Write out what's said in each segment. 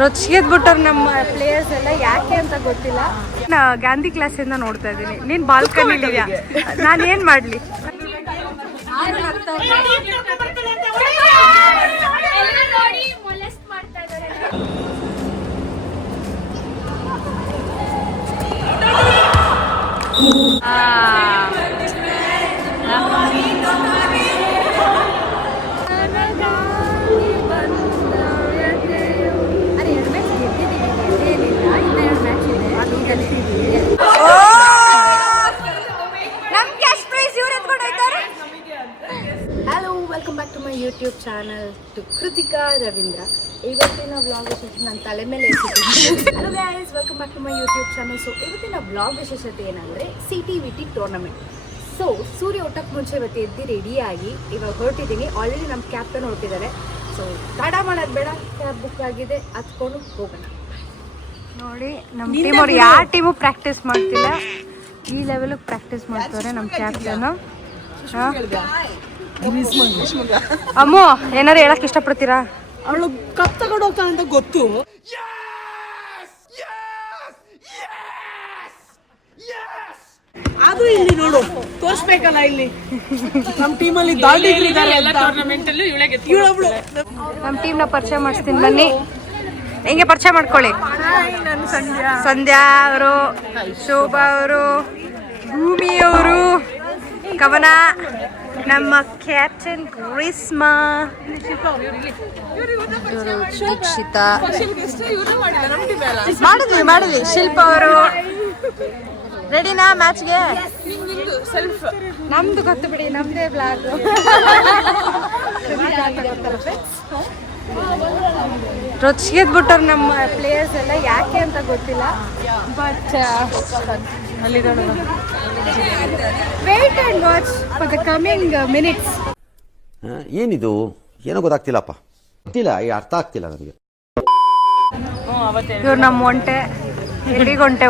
ರೊಚ್ಚಿಗೆದ್ಬಿಟ್ಟವ್ರು ನಮ್ಮ ಪ್ಲೇಯರ್ಸ್ ಎಲ್ಲ, ಯಾಕೆ ಅಂತ ಗೊತ್ತಿಲ್ಲ. ನಾ ಗಾಂಧಿ ಕ್ಲಾಸಿಂದ ನೋಡ್ತಾ ಇದ್ದೀನಿ, ನೀನು ಬಾಲ್ಕನಿಲಿದ್ಯಾ, ನಾನು ಏನು ಮಾಡಲಿ? Hello, welcome back to my YouTube channel to Kritika Ravindra. ಇವತ್ತಿನ ವ್ಲಾಗ್ ವಿಶೇಷ ನನ್ನ ತಲೆ ಮೇಲೆ ಇಟ್ಟಿದ್ದೀನಿ. Hello guys, welcome back to my YouTube channel. So ಇವತ್ತಿನ ವ್ಲಾಗ್ ವಿಶೇಷತೆ ಏನಂದರೆ CTVT ಟೂರ್ನಮೆಂಟ್. ಸೊ ಸೂರ್ಯ ಊಟಕ್ಕೆ ಮುಂಚೆ ಇವತ್ತು ಎದ್ದು ರೆಡಿಯಾಗಿ ಇವಾಗ ಹೊರಟಿದ್ದೀನಿ. ಆಲ್ರೆಡಿ ನಮ್ಮ ಕ್ಯಾಪ್ಟನ್ ಹೊರಟಿದ್ದಾರೆ. ಸೊ ತಡ ಮಾಡೋದು ಬೇಡ, ಕ್ಯಾಬ್ ಬುಕ್ ಆಗಿದೆ, ಹತ್ಕೊಂಡು ಹೋಗೋಣ. ನೋಡಿ, ನಮ್ಮ ಟೀಮ್ ಅವ್ರು ಯಾವ ಟೀಮು ಪ್ರಾಕ್ಟೀಸ್ ಮಾಡ್ತಿಲ್ಲ, ಈ ಲೆವೆಲ್ಗೆ ಪ್ರಾಕ್ಟೀಸ್ ಮಾಡ್ತಾರೆ ನಮ್ಮ ಕ್ಯಾಪ್ಟನ್. ಅಮ್ಮು, ಏನಾರು ಹೇಳಕ್ ಇಷ್ಟಪಡ್ತೀರಾ? ಅವಳು ಕಪ್ ತಗೊಂಡು ಹೋಗ್ತಾನೆ ಅಂತ ಗೊತ್ತು. ಅದು ಇಲ್ಲಿ ನೋಡು, ತೋರ್ಸ್ಬೇಕಲ್ಲ ಇಲ್ಲಿ ನಮ್ಮ ಟೀಮಲ್ಲಿ ನಮ್ಮ ಟೀಮ್ನ ಪರಿಚಯ ಮಾಡಿಸ್ತೀನಿ, ಬನ್ನಿ. ಹೆಂಗೆ ಪರಿಚಯ ಮಾಡ್ಕೊಳ್ಳಿ. ಸಂಧ್ಯಾ ಅವರು, ಶೋಭಾ ಅವರು, ಭೂಮಿ ಅವರು, ಕವನ, ನಮ್ಮ ಕ್ಯಾಪ್ಟನ್ ಗ್ರೀಸ್ಮಾ, ದೀಕ್ಷಿತಾ, ಮಾಡಿದ್ವಿ ಶಿಲ್ಪ ಅವರು. ರೆಡಿನಾ ಮ್ಯಾಚ್ಗೆ? ನಮ್ದು ಗೊತ್ತು ಬಿಡಿ, ನಮ್ದೇ ಬ್ಲಾಗ್. ರೊಚ್ಚಿಗೆದ್ಬಿಟ್ಟವ್ರು ನಮ್ಮ ಪ್ಲೇಯರ್ಸ್ ಎಲ್ಲ, ಯಾಕೆ ಅಂತ ಗೊತ್ತಿಲ್ಲ. But wait and watch for the coming minutes. ಏನಿದು ಏನೋ ಗೊತ್ತಾಗ್ತಿಲ್ಲಪ್ಪ, ಗೊತ್ತಿಲ್ಲ, ಅರ್ಥ ಆಗ್ತಿಲ್ಲ ನನಗೆ. ಇವ್ರು ನಮ್ಮ ಒಂಟೆ, ಎಲ್ಲಿಗೊಂಟೆ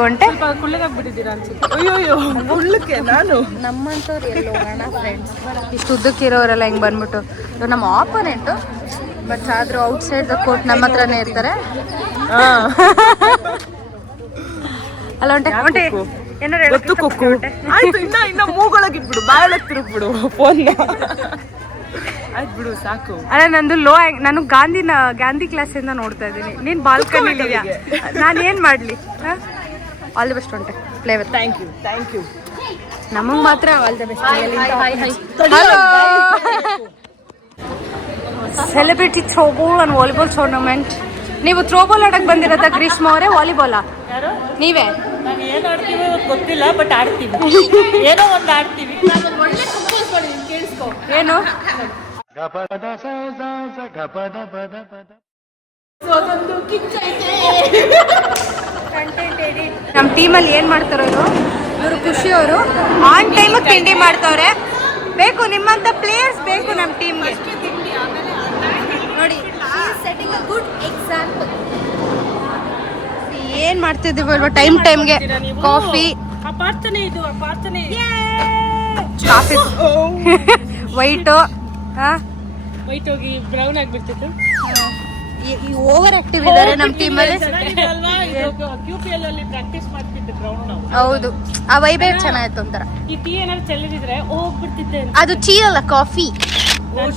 ಕುಳ್ಳಗಾಗ್ಬಿಟ್ಟಿದ್ದೀರಾ ಅನ್ಸುತ್ತೆ. ಅಯ್ಯೋ ಕುಳ್ಳಕ್ಕೆ ನಾನು ನಮ್ಮಂತವ್ರು ಎಲ್ಲಿ ಹೋಗೋಣ ಫ್ರೆಂಡ್ಸ್. ಇಷ್ಟು ಉದ್ದಕ್ಕಿರೋರೆಲ್ಲ ಹಿಂಗೆ ಬಂದ್ಬಿಟ್ಟು. ಇವ್ರು ನಮ್ಮ ಆಪೋನೆಂಟು, ಬಟ್ ಆದ್ರೂ ಔಟ್ಸೈಡ್ ದ ಕೋರ್ಟ್ ನಮ್ಮ ಹತ್ರನೇ ಇರ್ತಾರೆ. ಅಲ್ಲ ಒಂಟೆ ಏನಾರು ಗೊತ್ತು ಕೊಕ್ಕು. ಆಯ್ತು, ಇನ್ನ ಮೂಗೊಳಗಿಟ್ಬಿಡು, ಬಾಯೊಳಗೆ ತಿರುಗ್ಬಿಡು ಫೋನ್. ಆಯ್ತು ಬಿಡು, ಸಾಕು. ಅಲ್ಲ, ನಂದು ನಾನು ಗಾಂಧಿ ಕ್ಲಾಸಿಂದ ನೋಡ್ತಾ ಇದ್ದೀನಿ, ನೀನು ಬಾಲ್ಕನಿಲಿದ್ಯಾ, ನಾನು ಏನು ಮಾಡಲಿ? ಆಲ್ ದಿ ಬೆಸ್ಟ್ ಒಂಟೆ, ಪ್ಲೇ ವಿತ್. Thank you. ನಮಗೆ ಮಾತ್ರ all the best. Celebrity throwball and volleyball tournament. ನೀವು ಥ್ರೋಬಾಲ್ ಆಡಕ್ಕೆ ಬಂದಿರತ್ತಾ ಗ್ರೀಷ್ಮಾ ಅವರೇ? ವಾಲಿಬಾಲಾ ನೀವೇ? ನಾನು ಏನು ಆಡ್ತೀವಿ ಗೊತ್ತಿಲ್ಲ, ಬಟ್ ಆಡ್ತೀವಿ, ಏನೋ ಒಂದು ಆಡ್ತೀವಿ. ಏನು? ನಮ್ಮ ಟೀಮಲ್ಲಿ ಏನು ಮಾಡ್ತಾರೋ ಇವರು ಖುಷಿಯವರು ಆನ್ ಟೈಮಿಗೆ ತಿಂಡಿ ಮಾಡ್ತವ್ರೆ. ಬೇಕು, ನಿಮ್ಮಂಥ ಪ್ಲೇಯರ್ಸ್ ಬೇಕು ನಮ್ಮ ಟೀಮ್ಗೆ. ನೋಡಿ, ಗುಡ್ ಎಕ್ಸಾಂಪಲ್. ಏನು ಮಾಡ್ತಿದ್ದೀವಿ ಅಲ್ವಾ ಟೈಮ್ಗೆ? ಕಾಫಿ ವೈಟು ವೈಟ್ ಹೋಗಿ ಬ್ರೌನ್ ಆಗಿಬಿಡ್ತಿತ್ತು. ಓವರ್ ಆಕ್ಟಿವ್ ಇದ್ದಾರೆ ನಮ್ಮ ಟೀಮಲ್ಲಿ. QPL ಅಲ್ಲಿ ಪ್ರಾಕ್ಟೀಸ್ ಮಾಡ್ತಿದ್ದೆ ಗ್ರೌಂಡ್ ನಾವು. ಹೌದು, ಆ ವೈಬೇ ಚೆನ್ನಾಗಿತ್ತು ಒಂಥರ. ಈ ಟೀ ಏನಾದ್ರು ಚೆಲ್ಲಿದ್ರೆ ಹೋಗ್ಬಿಡ್ತಿದ್ದೆ. ಅದು ಟೀ ಅಲ್ಲ, ಕಾಫಿ.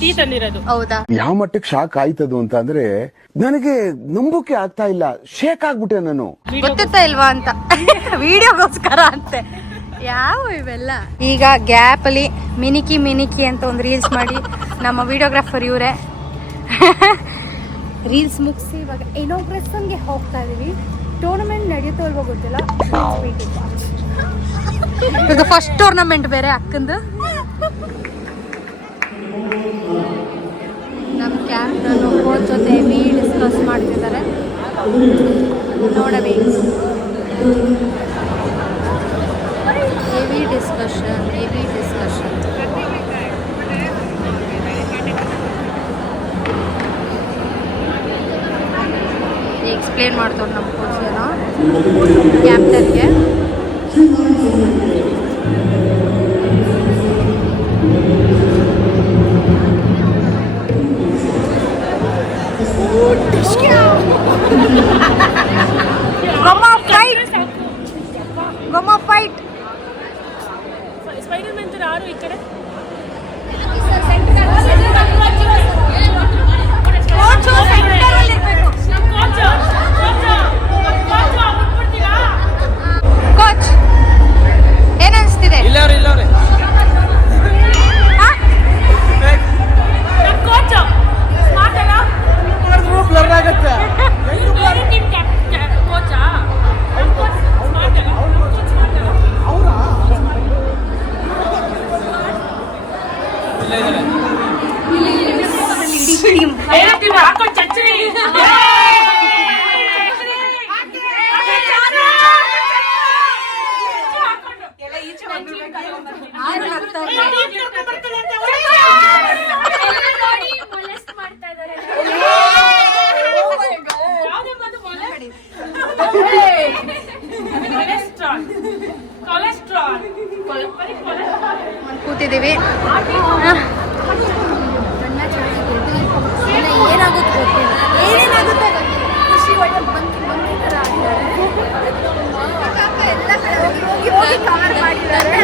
ಟೀ ತಂದಿರೋದು. ಹೌದಾ? ಯಾವ ಮಟ್ಟಕ್ಕೆ ಶಾಕ್ ಆಯ್ತದು ಅಂತ ಅಂದ್ರೆ ನನಗೆ ನಂಬೋಕೆ ಆಗ್ತಾ ಇಲ್ಲ, ಶೇಕ್ ಆಗ್ಬಿಟ್ಟೆ ನಾನು. ಗೊತ್ತಿರ್ತಾ ಇಲ್ವಾ ಅಂತ ವಿಡಿಯೋಗೋಸ್ಕರ ಅಂತೆ. ಯಾವ ಇವೆಲ್ಲ. ಈಗ ಗ್ಯಾಪ್ ಅಲ್ಲಿ ಮಿನಿಕಿ ಅಂತ ಒಂದು ರೀಲ್ಸ್ ಮಾಡಿ ನಮ್ಮ ವಿಡಿಯೋಗ್ರಾಫರ್ ಇವರೇ ರೀಲ್ಸ್ ಮುಗಿಸಿ ಇವಾಗ ಇನಾಗ್ರೇಷನ್ಗೆ ಹೋಗ್ತಾ ಇದೀವಿ. ಟೂರ್ನಮೆಂಟ್ ನಡೆಯುತ್ತೋ ಇಲ್ವೋ ಗೊತ್ತಿಲ್ಲ. ಇದು ಫಸ್ಟ್ ಟೂರ್ನಮೆಂಟ್ ಬೇರೆ ಅಕ್ಕಂದು. ನಮ್ಮ ಕ್ಯಾಪ್ಟನ್ ಕೋಚ್ ಜೊತೆ ಡಿಸ್ಕಸ್ ಮಾಡ್ತಿದ್ದಾರೆ, ನೋಡಬೇಕು. Heavy discussion. ಎಕ್ಸ್ಪ್ಲೇನ್ ಮಾಡ್ತಾರೆ ನಮ್ಮ ಕೋಚ್ ಏನೋ ಕ್ಯಾಪ್ಟನ್ಗೆ. ಗೊಮ್ಮ ಫೈಟ್, ಗೊಮ್ಮ ಫೈಟ್. ಸ್ಪೈಡರ್-ಮ್ಯಾನ್ ತರ ಆರು ಈ ಕಡೆ. ಕೋಚು ಸೆಂಟರ್ ಅಲ್ಲಿ ಇರ್ಬೇಕು. ಕೋಚ್ ಏನ್ ಅನ್ಸ್ತಿದೆ? ಇಲ್ಲವ್ರೆ ಬ್ಲರ್ ಆಗುತ್ತೆ. ಕೂತಿದ್ದೀವಿ. ಏನಾಗುತ್ತೆ ಗೊತ್ತಿಲ್ಲ, ಏನೇನಾಗುತ್ತೆ ಖುಷಿ ಒಳ್ಳೆ ಬಂಕಿ ಥರ ಆಗಿದ್ದಾರೆ. ಎಲ್ಲ ಕಡೆ ಹೋಗಿ ಕವರ್ ಮಾಡಿದ್ದಾರೆ.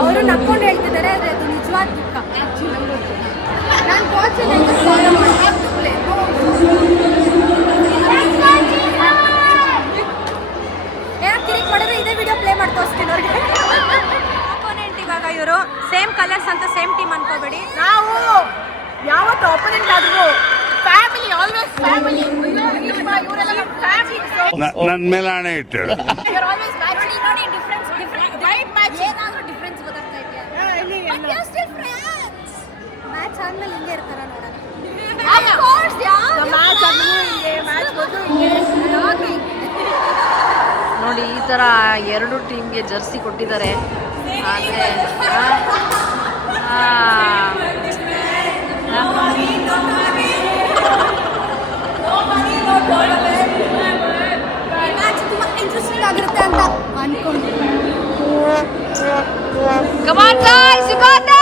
ಅವರು ನಕ್ಕೊಂಡು ಹೇಳ್ತಿದ್ದಾರೆ, ಆದರೆ ಅದು ನಿಜವಾದ ದುಃಖ. ನಾನು ಕೋಚ್ ಏನೋ ಕಿರಿಕ್ ಮಾಡಿದ್ರೆ ಇದೇ ವಿಡಿಯೋ ಪ್ಲೇ ಮಾಡಿ ತೋರಿಸ್ತೀನಿ ಅವ್ರಿಗೆ. ಅಪೋನೆಂಟ್ ಇವಾಗ ಇವರು ಸೇಮ್ ಕಲರ್ಸ್ ಅಂತ ಸೇಮ್ ಟೀಮ್ ಅನ್ಕೋಬೇಡಿ. ನಾವು ಯಾವತ್ತು ಅಪೋನೆಂಟ್ ಆದ್ರೂ ಫ್ಯಾಮಿಲಿ, ಆಲ್ವೇಸ್ ಫ್ಯಾಮಿಲಿ. ಇವರೆಲ್ಲ ಫ್ಯಾಮಿಲಿ. ನನ್ನ ಮೇಲೆ ಹಣೆ ಇಟ್ಟು ಆಲ್ವೇಸ್ ಫ್ಯಾಮಿಲಿ. ನೋಡಿ ಡಿಫರೆನ್ಸ್ ರೈಟ್ ಮ್ಯಾಚ್ ಏನಾದ್ರೂ ಡಿಫ್ರೆನ್ಸ್ ಗೊತ್ತಾಗ್ತಾ ಇದೆಯಾ? ಮ್ಯಾಚ್ ಆದ್ಮೇಲೆ ಹಿಂಗೆ ಇರ್ತಾರ ನೋಡೋಣ. ಮ್ಯಾಚ್ ಆದ್ರೂ ಹಿಂಗೆ, ಮ್ಯಾಚ್ ಬಂದು ಹಿಂಗೆ. ನೋಡಿ ಈ ತರ ಎರಡು ಟೀಮ್ಗೆ ಜರ್ಸಿ ಕೊಟ್ಟಿದ್ದಾರೆ. ಆದ್ರೆ ತುಂಬಾ ಇಂಟ್ರೆಸ್ಟಿಂಗ್ ಆಗಿರುತ್ತೆ ಅಂತ ಅನ್ಕೊಂಡು. Come on guys, you got this!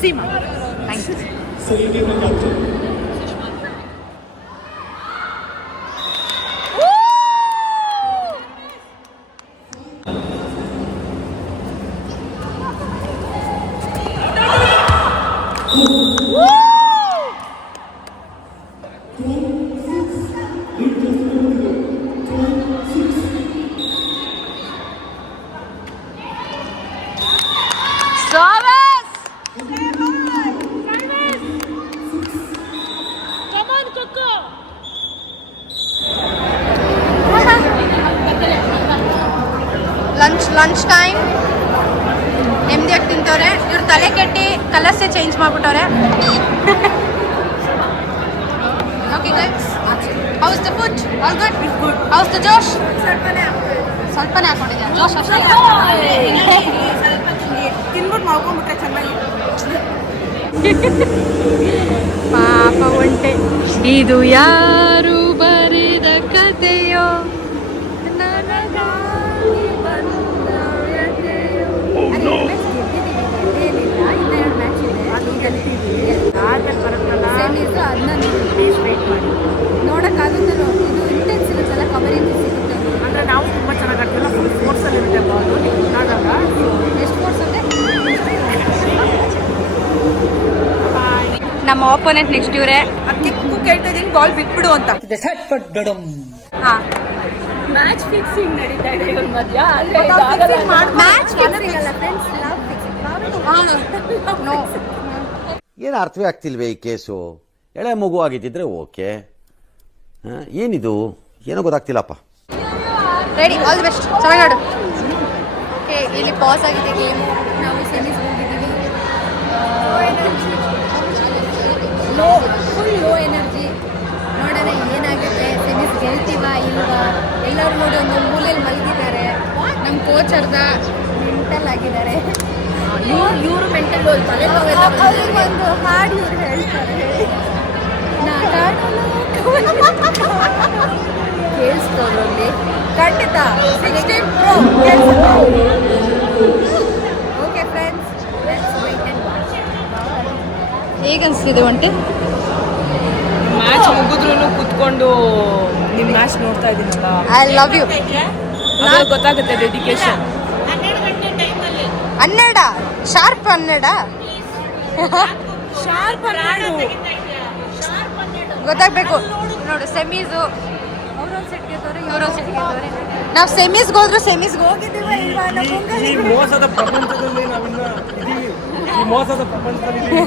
Seema. Thank you. Lunch time ನೆಮ್ಮದಿಯಾಗಿ ತಿಂತವ್ರೆ. ಇವ್ರು ತಲೆ ಕೆಟ್ಟಿ ಕಲರ್ಸೇ ಚೇಂಜ್ ಮಾಡ್ಬಿಟ್ಟವ್ರೆ. Okay guys, how's the food? All good? How's the josh? ಸ್ವಲ್ಪನೇ ಹಾಕೊಂಡಿದ್ಯಾ ಜೋಶ್? ಅಷ್ಟೇ ತಿನ್ಬಿಟ್ಟು ಮಾಡ್ಕೊಂಡ್ಬಿಟ್ರೆ ಚೆನ್ನಾಗಿ. ಪಾಪ ಒಂಟೆ. ಇದು ಯಾರು ಬರೆದ ಕಥೆಯೋ ಏನಿಲ್ಲ ನಮ್ಮ ಆಪೋನೆಂಟ್ ನೆಕ್ಸ್ಟ್ ಇವರೇ. ಅದಕ್ಕೆ ಕೇಳ್ತಾ ಇದೀನಿ ಬಾಲ್ ಬಿಟ್ಬಿಡು ಅಂತ. ಹಾ ಮ್ಯಾಚ್ ಫಿಕ್ಸಿಂಗ್ ನಡೀತಾ ಇದೆ ಇವ್ರ ಮಧ್ಯ. ಮ್ಯಾಚ್ ಫಿಕ್ಸಿಂಗ್ ಅಲ್ಲ ಫ್ರೆಂಡ್ಸ್, ಲವ್ ಫಿಕ್ಸಿಂಗ್. ನೋ ಏನು ಅರ್ಥವೇ ಆಗ್ತಿಲ್ವೇ ಈ ಕೇಸು. ಎಳೆ ಮಗು ಆಗಿದ್ದಿದ್ರೆ ಓಕೆ, ಏನಿದು ಏನೋ ಗೊತ್ತಾಗ್ತಿಲ್ಲಪ್ಪ. ರೆಡಿ, ಆಲ್ ದಿ ಬೆಸ್ಟ್, ಚೆನ್ನಾಗಿ ಆಡು. ಓಕೆ, ಇಲ್ಲಿ ಪಾಸ್ ಆಗಿದೆ ಗೇಮು. ನಾವು ಸೆಮಿಸ್ ಹೋಗಿದ್ದೀವಿ. Full low energy. ನೋಡೋಣ ಏನಾಗುತ್ತೆ, ಸೆಮಿಸ್ ಗೆಲ್ತೀವಾ ಇಲ್ವಾ. ಎಲ್ಲರೂ ನೋಡಿ ಒಂದು ಮೂಲೆಯಲ್ಲಿ ಮಲಗಿದ್ದಾರೆ. ನಮ್ಮ ಕೋಚ್ ಅರ್ಧ ಮೆಂಟಲ್ ಆಗಿದ್ದಾರೆ. ಇವರು ಮೆಂಟಲ್ ಒಂದು ಹಾಡು ಇವ್ರು ಹೇಳ್ತಾರೆ. ಕೇಳಿಸ್ಕೋದ್ರಲ್ಲಿ ಖಂಡಿತ 16 Pro okay friends, let's wait and watch. ಹೇಗನ್ಸ್ತಿದೆ ಒಂಟಿ? ಮ್ಯಾಚ್ ಮುಗಿದ್ರು ಕುತ್ಕೊಂಡು ನಿಮ್ ಮ್ಯಾಚ್ ನೋಡ್ತಾ ಇದೀನಲ್ಲ, ಐ ಲವ್ ಯು. ಅದೇ ಗೊತ್ತಾಗುತ್ತೆ ಡೆಡಿಕೇಶನ್. 12 ಶಾರ್ಪ್ 12 ಗೊತ್ತಾಗ್ಬೇಕು ನೋಡು. ಸೆಮೀಸು ಅವ್ರೊಂದು ಸೆಟ್ ಗೆದ್ದವ್ರೆ, ಇವ್ರೊಂದು ಸೆಟ್ ಗೆದ್ದವ್ರೆ. ನಾವು ಸೆಮೀಸ್ಗೆ ಹೋದ್ರು ಸೆಮೀಸ್ಗೆ ಹೋಗಿದ್ದೀವ ಇಲ್ವಾ ಅನ್ನೋ ಈ ಮೋಸದ ಪ್ರಪಂಚದಲ್ಲಿ ನಾವಿನ್ನ ಇದೀವಿ. ಈ ಮೋಸದ ಪ್ರಪಂಚದಲ್ಲಿ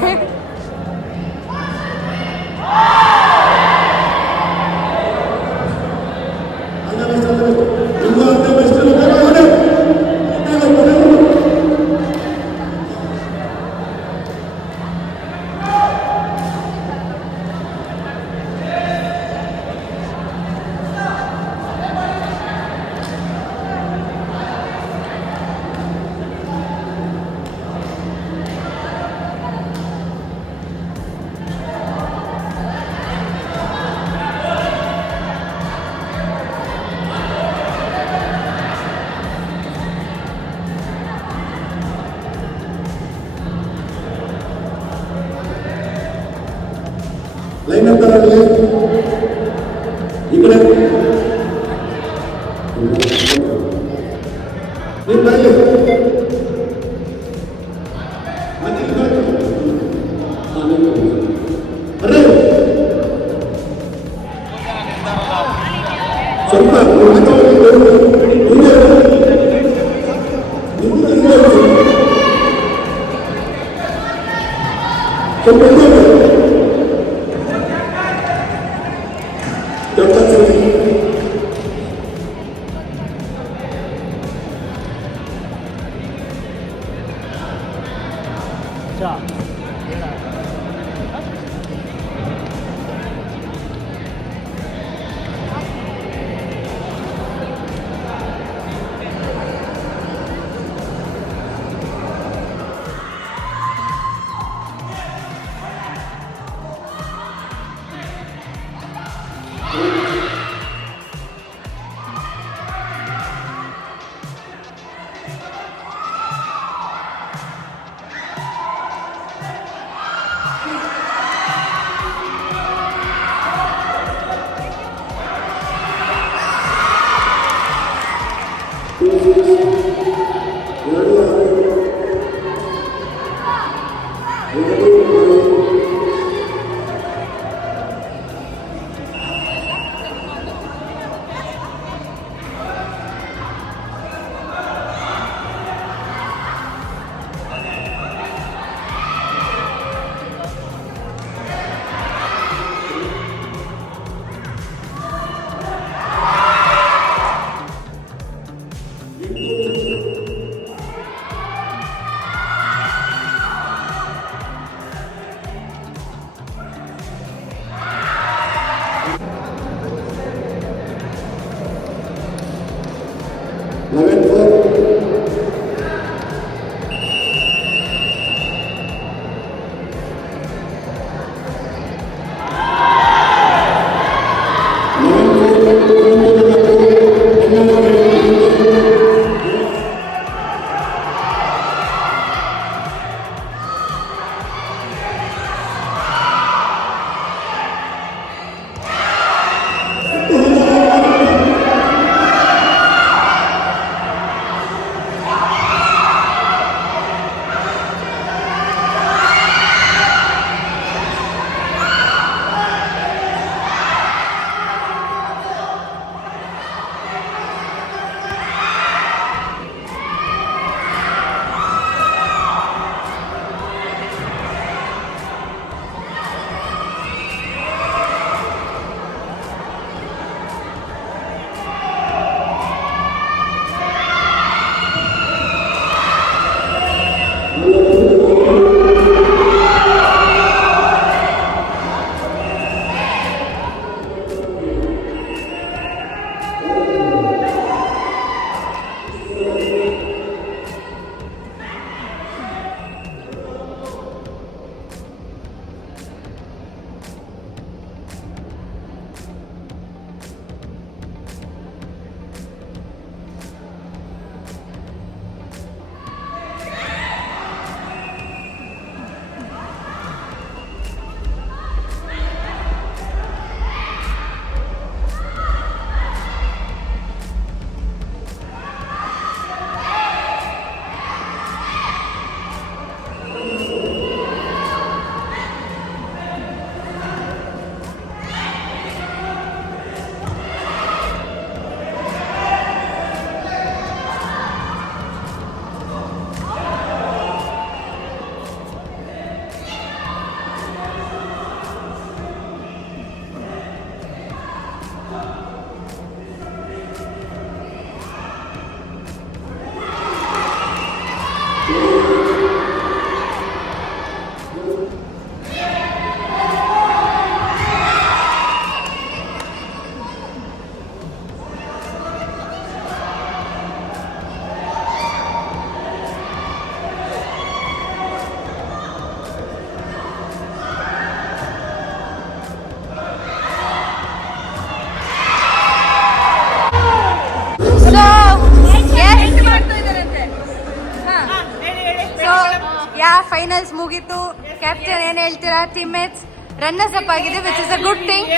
ಫೈನಲ್ಸ್ ಮುಗೀತು. ಕ್ಯಾಪ್ಟನ್ ಏನ್ ಹೇಳ್ತೀರಾ? ಟೀಮ್ಮೇಟ್ಸ್ ರನ್ನರ್ಸ್ ಅಪ್ ಆಗಿದೆ, which is a good thing.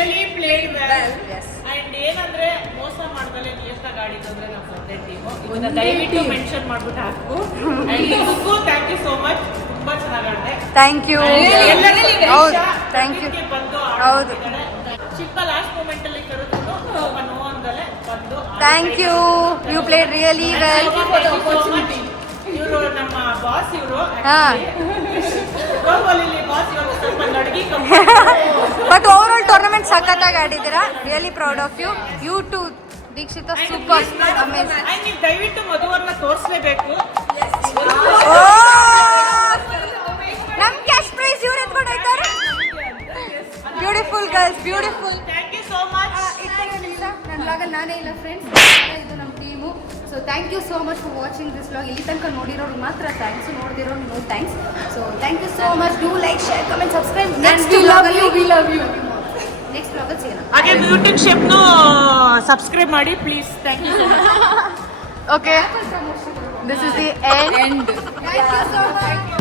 And ಏನಂದ್ರೆ ಮೋಸ ಮಾಡ್ದಲೆ ನಿಯತ ಗಾಡಿ ತಂದ್ರೆ ನಾವು ಸದ್ಯ ಟೀಮು ಇದನ್ನ ದಯವಿಟ್ಟು ಮೆನ್ಷನ್ ಮಾಡ್ಬಿಟ್ಟು ಹಾಕು. ಅಂಡ್ ಇದಕ್ಕೂ ಥ್ಯಾಂಕ್ ಯು ಸೋ ಮಚ್, ತುಂಬಾ ಚೆನ್ನಾಗಿ ಆಡಿದೆ. Thank you. ಹೌದು, ಥ್ಯಾಂಕ್ ಯು. ಹೌದು, ಚಿಕ್ಕ ಲಾಸ್ಟ್ ಮೂಮೆಂಟ್ ಅಲ್ಲಿ ಕರೆದ್ರು ನೋ ಅಂದಲೆ ಬಂದು thank you. You played really well. ಇವರು ನಮ್ಮ ಬಾಸ್, ಇವರು ಹಾ, ಬಾಸ್ ಇವರು ಸ್ವಲ್ಪ ನಡಗಿ ಬಟ್ ಓವರ್ ಆಲ್ ಟೂರ್ನಮೆಂಟ್ ಸಖತ್ತಾಗಿ ಆಡಿದ್ದೀರಾ. Really proud of you. You too Deekshita, super amazing. ನೀವು ದಯವಿಟ್ಟು ಮಧುವನ್ನ ತೋರಿಸ್ಲೇಬೇಕು. ನಮ್ ಕ್ಯಾಶ್ ಪ್ರೈಸ್ ಇವ್ರು ಎತ್ಕೊಂಡು ಹೋಯ್ತಾರೆ. Beautiful girls, beautiful. Thank you so much. ನನ್ನ ವ್ಲಾಗಲ್ಲಿ ನಾನೇ ಇಲ್ಲ ಫ್ರೆಂಡ್ಸ್, ಇದು ನಮ್ಮ team. So thank you so much for watching this vlog. ಇಲ್ಲಿ ತನಕ ನೋಡಿರೋರು ಮಾತ್ರ ಥ್ಯಾಂಕ್ಸ್, ನೋಡಿರೋರು no thanks. So thank you so much. Do like, share, comment, subscribe. Next ವ್ಲಾಗಲ್ಲಿ ವಿ ಲವ್ ಯು. ನೆಕ್ಸ್ಟ್ ವ್ಲಾಗಲ್ಲಿ ಸಿಗೋಣ. ಹಾಗೆ ಬ್ಯೂಟಿ ಶೇಪ್ನು ಸಬ್ಸ್ಕ್ರೈಬ್ ಮಾಡಿ please. Thank you so much. Okay, this is the end. Thank you so much.